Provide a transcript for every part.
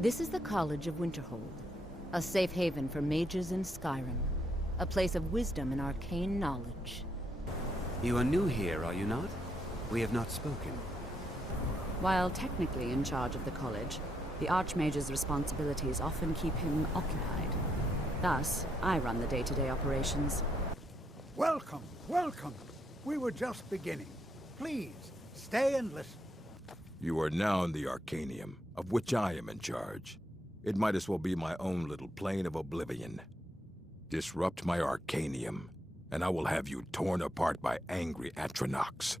This is the College of Winterhold, a safe haven for mages in Skyrim. A place of wisdom and arcane knowledge. You are new here, are you not? We have not spoken. While technically in charge of the college, the Archmage's responsibilities often keep him occupied. Thus, I run the day-to-day operations. Welcome, welcome. We were just beginning. Please, stay and listen. You are now in the Arcanium, of which I am in charge. It might as well be my own little plane of oblivion. Disrupt my Arcanium, and I will have you torn apart by angry Atronachs.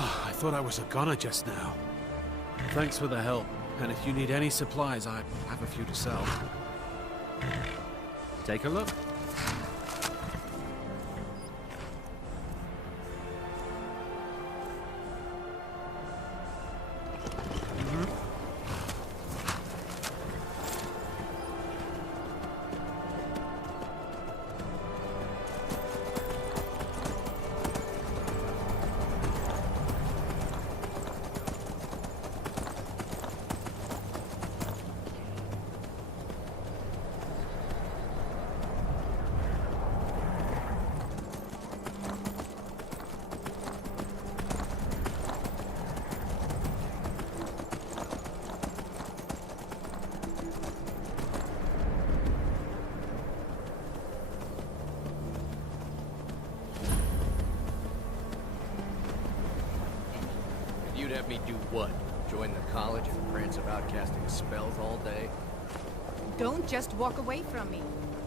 I thought I was a goner just now. Thanks for the help, and if you need any supplies, I have a few to sell. Take a look. You'd have me do what? Join the college and prance about casting spells all day? Don't just walk away from me.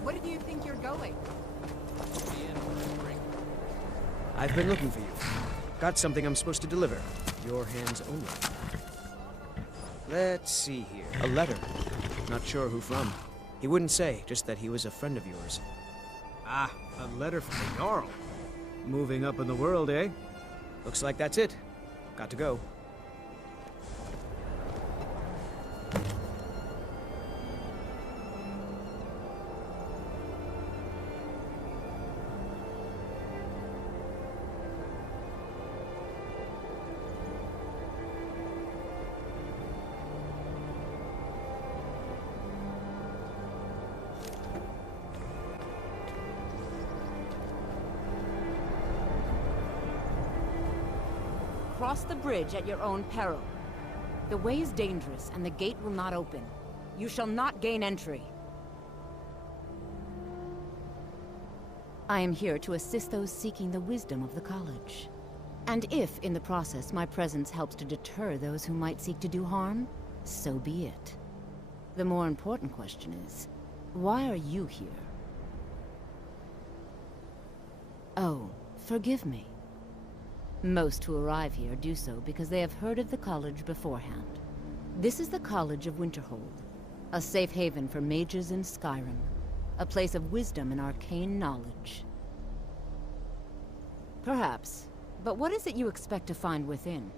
Where do you think you're going? I've been looking for you. Got something I'm supposed to deliver. Your hands only. Let's see here. A letter. Not sure who from. He wouldn't say, just that he was a friend of yours. Ah, a letter from the Jarl. Moving up in the world, eh? Looks like that's it. Got to go. cross the bridge at your own peril. The way is dangerous, and the gate will not open. You shall not gain entry. I am here to assist those seeking the wisdom of the college. And if, in the process, my presence helps to deter those who might seek to do harm, so be it. The more important question is, why are you here? Oh, forgive me. Most who arrive here do so because they have heard of the college beforehand. This is the College of Winterhold, a safe haven for mages in Skyrim, a place of wisdom and arcane knowledge. Perhaps, but what is it you expect to find within?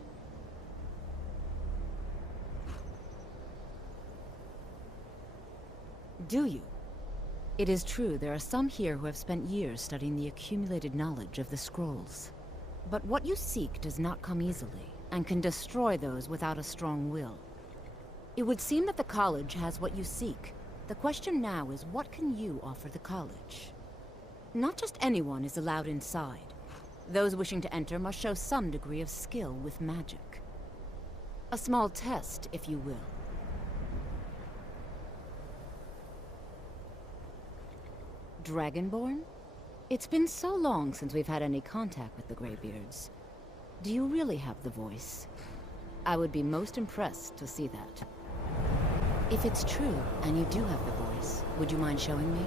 Do you? It is true there are some here who have spent years studying the accumulated knowledge of the scrolls. But what you seek does not come easily, and can destroy those without a strong will. It would seem that the college has what you seek. The question now is, what can you offer the college? Not just anyone is allowed inside. Those wishing to enter must show some degree of skill with magic. A small test, if you will. Dragonborn? It's been so long since we've had any contact with the Greybeards. Do you really have the voice? I would be most impressed to see that. If it's true, and you do have the voice, would you mind showing me?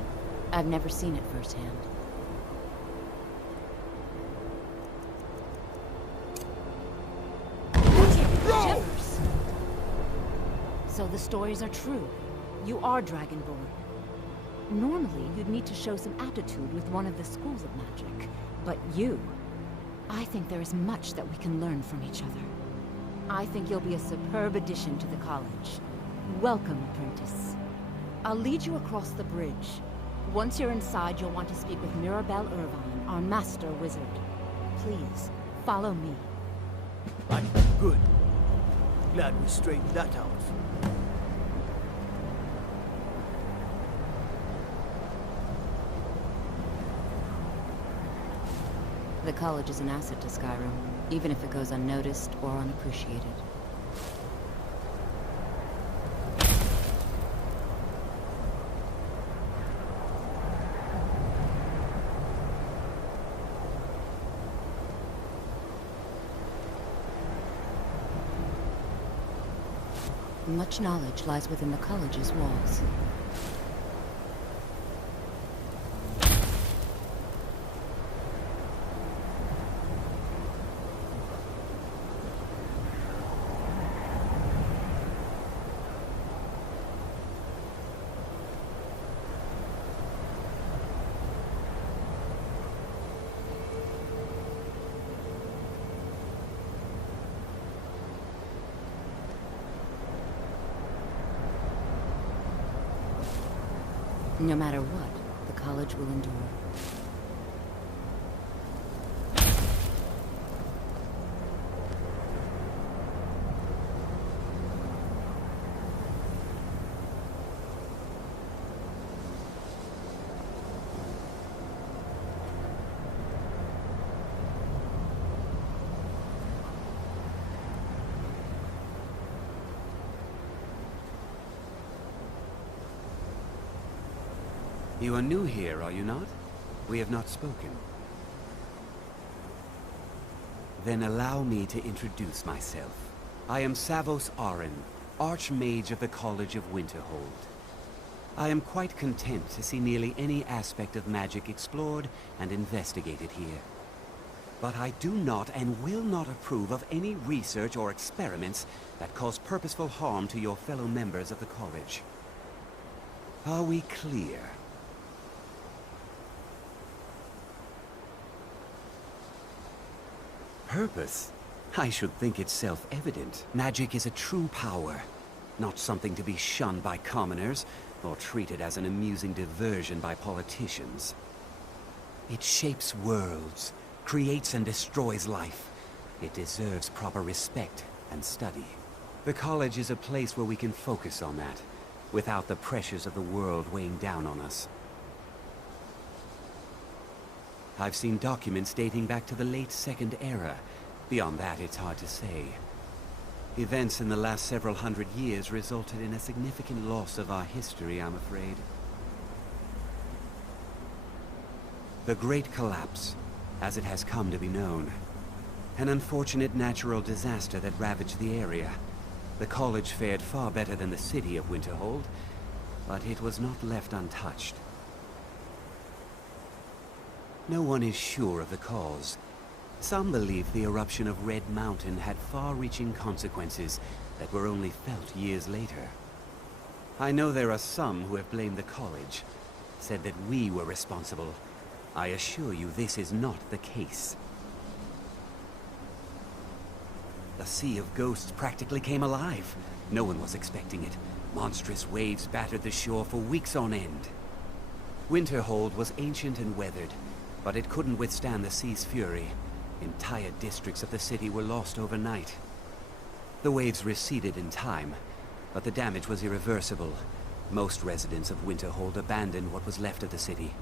I've never seen it firsthand. Shivers! So the stories are true. You are Dragonborn. Normally, you'd need to show some aptitude with one of the schools of magic. But you... I think there is much that we can learn from each other. I think you'll be a superb addition to the college. Welcome, apprentice. I'll lead you across the bridge. Once you're inside, you'll want to speak with Mirabelle Irvine, our master wizard. Please, follow me. Good. Glad we straightened that out. The college is an asset to Skyrim, even if it goes unnoticed or unappreciated. Much knowledge lies within the college's walls. No matter what, the college will endure. You are new here, are you not? We have not spoken. Then allow me to introduce myself. I am Savos Arin, Archmage of the College of Winterhold. I am quite content to see nearly any aspect of magic explored and investigated here. But I do not and will not approve of any research or experiments that cause purposeful harm to your fellow members of the college. Are we clear? Purpose? I should think it's self-evident. Magic is a true power, not something to be shunned by commoners, or treated as an amusing diversion by politicians. It shapes worlds, creates and destroys life. It deserves proper respect and study. The college is a place where we can focus on that, without the pressures of the world weighing down on us. I've seen documents dating back to the late Second Era, Beyond that, it's hard to say. Events in the last several hundred years resulted in a significant loss of our history, I'm afraid. The Great Collapse, as it has come to be known. An unfortunate natural disaster that ravaged the area. The college fared far better than the city of Winterhold, but it was not left untouched. No one is sure of the cause. Some believe the eruption of Red Mountain had far-reaching consequences that were only felt years later. I know there are some who have blamed the college, said that we were responsible. I assure you this is not the case. The Sea of Ghosts practically came alive. No one was expecting it. Monstrous waves battered the shore for weeks on end. Winterhold was ancient and weathered, but it couldn't withstand the sea's fury. Entire districts of the city were lost overnight. The waves receded in time, but the damage was irreversible. Most residents of Winterhold abandoned what was left of the city.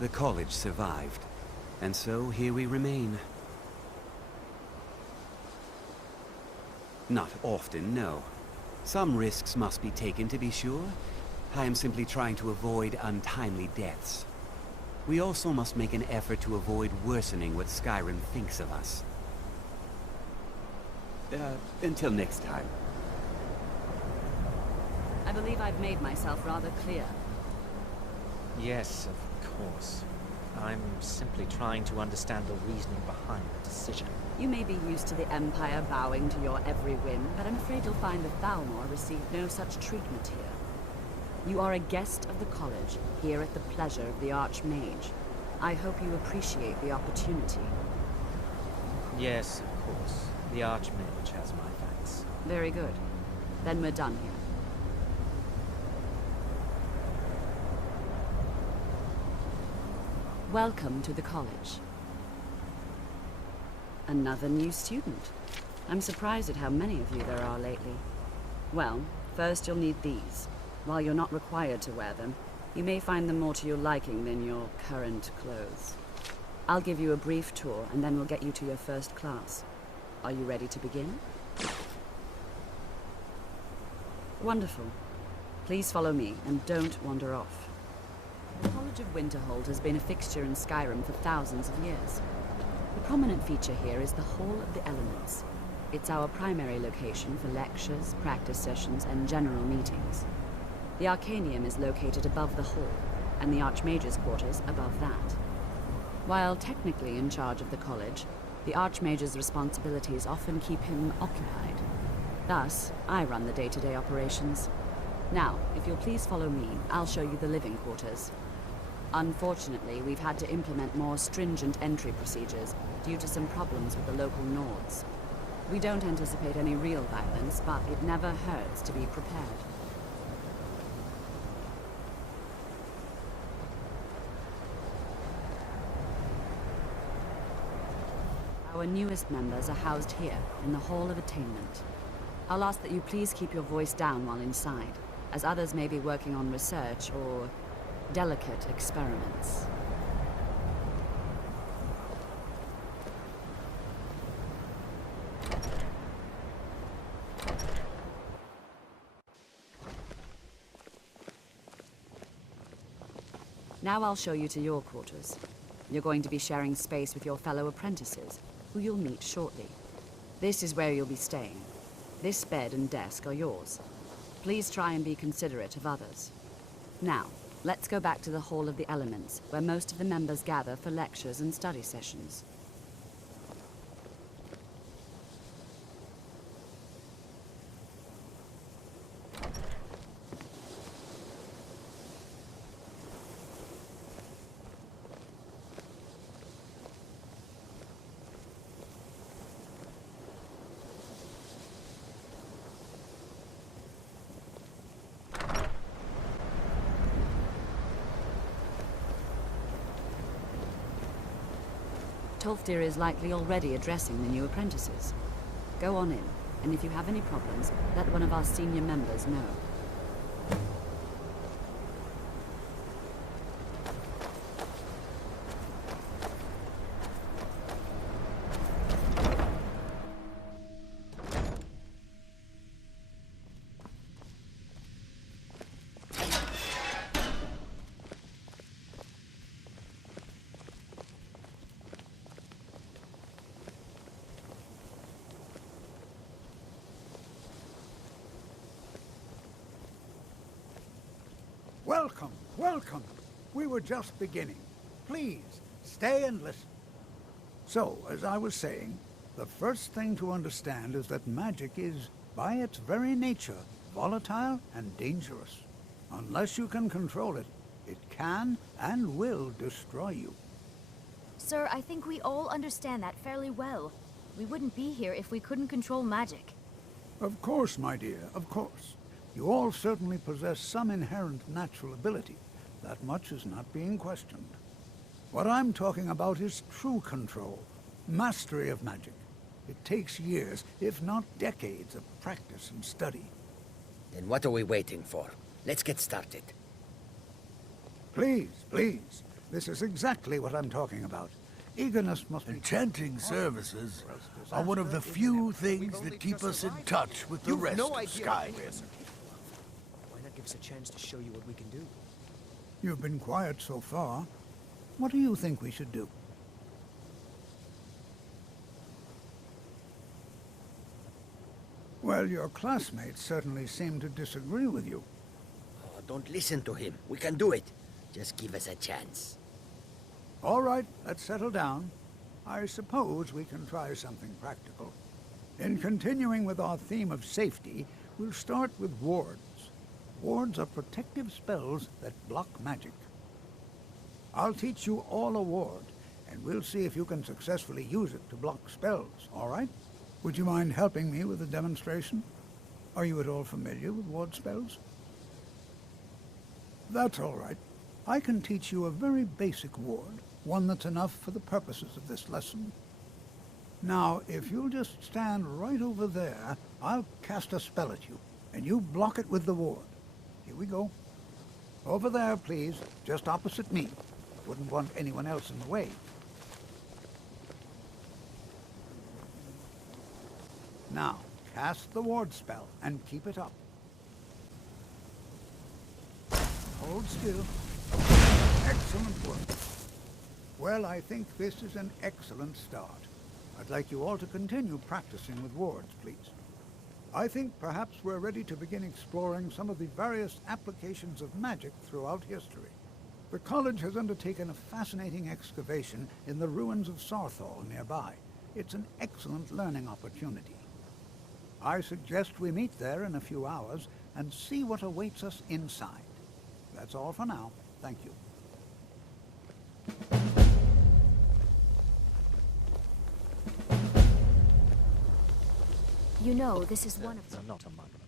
The college survived, and so here we remain. Not often, no. Some risks must be taken to be sure. I am simply trying to avoid untimely deaths. We also must make an effort to avoid worsening what Skyrim thinks of us. Until next time. I believe I've made myself rather clear. Yes, of course. I'm simply trying to understand the reasoning behind the decision. You may be used to the Empire bowing to your every whim, but I'm afraid you'll find that Valenwood received no such treatment here. You are a guest of the college, here at the pleasure of the Archmage. I hope you appreciate the opportunity. Yes, of course. The Archmage has my thanks. Very good. Then we're done here. Welcome to the college. Another new student. I'm surprised at how many of you there are lately. Well, first you'll need these. While you're not required to wear them, you may find them more to your liking than your current clothes. I'll give you a brief tour, and then we'll get you to your first class. Are you ready to begin? Wonderful. Please follow me, and don't wander off. The College of Winterhold has been a fixture in Skyrim for thousands of years. The prominent feature here is the Hall of the Elements. It's our primary location for lectures, practice sessions, and general meetings. The Arcanium is located above the hall, and the Archmage's quarters above that. While technically in charge of the college, the Archmage's responsibilities often keep him occupied. Thus, I run the day-to-day operations. Now, if you'll please follow me, I'll show you the living quarters. Unfortunately, we've had to implement more stringent entry procedures due to some problems with the local Nords. We don't anticipate any real violence, but it never hurts to be prepared. Our newest members are housed here, in the Hall of Attainment. I'll ask that you please keep your voice down while inside, as others may be working on research or delicate experiments. Now I'll show you to your quarters. You're going to be sharing space with your fellow apprentices, who you'll meet shortly. This is where you'll be staying. This bed and desk are yours. Please try and be considerate of others. Now, let's go back to the Hall of the Elements, where most of the members gather for lectures and study sessions. Tolfdir is likely already addressing the new apprentices. Go on in, and if you have any problems, let one of our senior members know. Welcome, welcome. We were just beginning. Please, stay and listen. So, as I was saying, the first thing to understand is that magic is, by its very nature, volatile and dangerous. Unless you can control it, it can and will destroy you. Sir, I think we all understand that fairly well. We wouldn't be here if we couldn't control magic. Of course, my dear, of course. You all certainly possess some inherent natural ability. That much is not being questioned. What I'm talking about is true control, mastery of magic. It takes years, if not decades, of practice and study. Then what are we waiting for? Let's get started. Please, please. This is exactly what I'm talking about. Eagerness must be... Enchanting services are one of the few things that keep us in touch with the rest of Skyrim. Why not give us a chance to show you what we can do? You've been quiet so far. What do you think we should do? Well, your classmates certainly seem to disagree with you. Oh, don't listen to him. We can do it. Just give us a chance. All right, let's settle down. I suppose we can try something practical. In continuing with our theme of safety, we'll start with wards. Wards are protective spells that block magic. I'll teach you all a ward, and we'll see if you can successfully use it to block spells, all right? Would you mind helping me with the demonstration? Are you at all familiar with ward spells? That's all right. I can teach you a very basic ward, one that's enough for the purposes of this lesson. Now, if you'll just stand right over there, I'll cast a spell at you, and you block it with the ward. Here we go. Over there, please, just opposite me. Wouldn't want anyone else in the way. Now, cast the ward spell and keep it up. Hold still. Excellent work. Well, I think this is an excellent start. I'd like you all to continue practicing with wards, please. I think perhaps we're ready to begin exploring some of the various applications of magic throughout history. The college has undertaken a fascinating excavation in the ruins of Sarthal nearby. It's an excellent learning opportunity. I suggest we meet there in a few hours and see what awaits us inside. That's all for now. Thank you. You know, this is one of them. Not among them.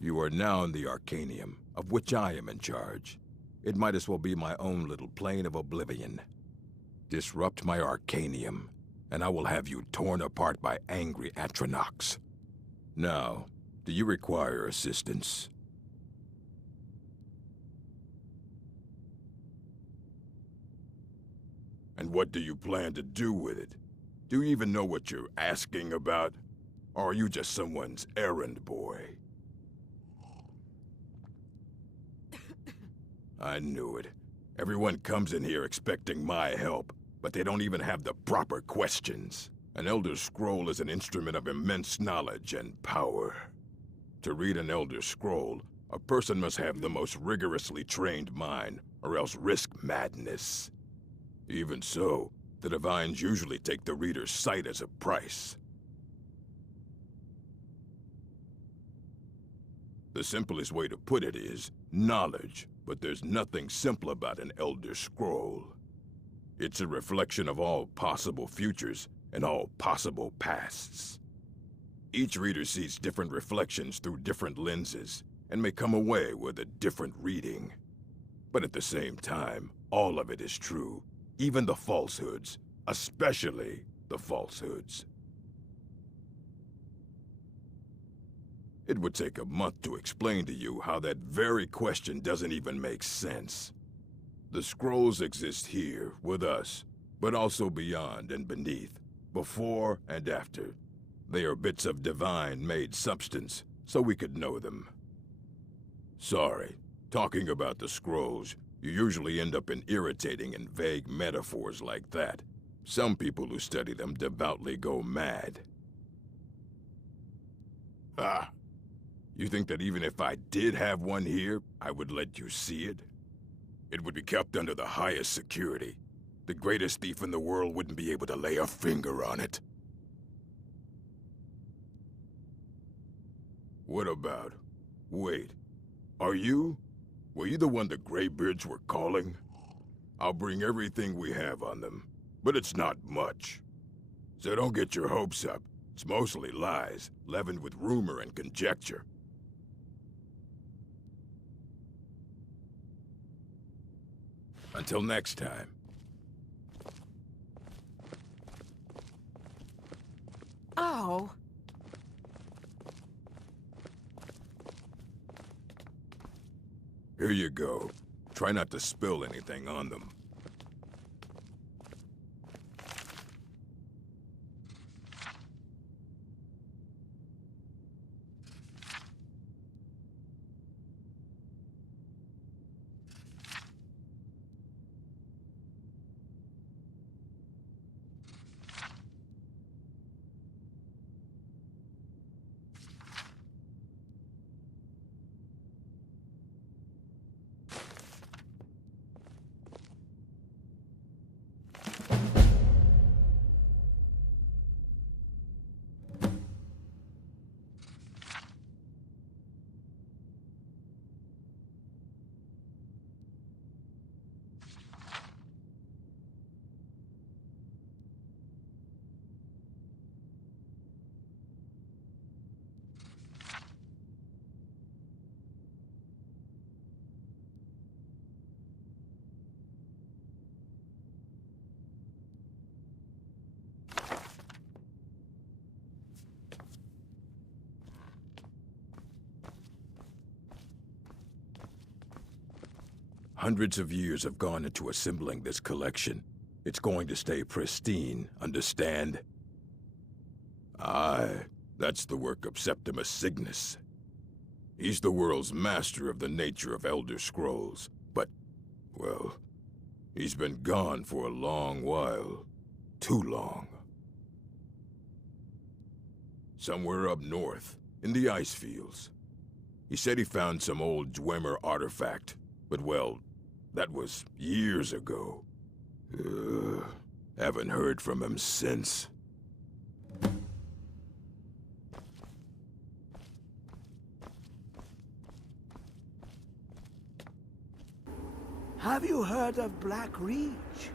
You are now in the Arcanium, of which I am in charge. It might as well be my own little plane of oblivion. Disrupt my Arcanium, and I will have you torn apart by angry Atronachs. Now, do you require assistance? And what do you plan to do with it? Do you even know what you're asking about? Or are you just someone's errand boy? I knew it. Everyone comes in here expecting my help, but they don't even have the proper questions. An Elder Scroll is an instrument of immense knowledge and power. To read an Elder Scroll, a person must have the most rigorously trained mind, or else risk madness. Even so, the Divines usually take the reader's sight as a price. The simplest way to put it is knowledge, but there's nothing simple about an Elder Scroll. It's a reflection of all possible futures and all possible pasts. Each reader sees different reflections through different lenses and may come away with a different reading. But at the same time, all of it is true, even the falsehoods, especially the falsehoods. It would take a month to explain to you how that very question doesn't even make sense. The scrolls exist here, with us, but also beyond and beneath. before and after. They are bits of divine-made substance, so we could know them. Sorry, talking about the scrolls, you usually end up in irritating and vague metaphors like that. Some people who study them devoutly go mad. Ah, you think that even if I did have one here, I would let you see it? It would be kept under the highest security. The greatest thief in the world wouldn't be able to lay a finger on it. What about... Wait, were you the one the Greybeards were calling? I'll bring everything we have on them, but it's not much. So don't get your hopes up. It's mostly lies, leavened with rumor and conjecture. Until next time. Oh. Here you go. Try not to spill anything on them. Hundreds of years have gone into assembling this collection. It's going to stay pristine, understand? Aye, that's the work of Septimus Cygnus. He's the world's master of the nature of Elder Scrolls, but, well, he's been gone for a long while. Too long. Somewhere up north, in the ice fields. He said he found some old Dwemer artifact, but well, that was years ago. Haven't heard from him since. Have you heard of Black Reach?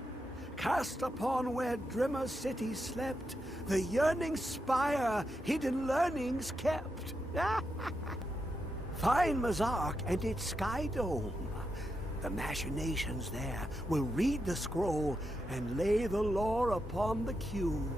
Cast upon where Drimmer City slept, the yearning spire hidden learnings kept. Find Mazark and its sky dome. The machinations there will read the scroll and lay the lore upon the cube.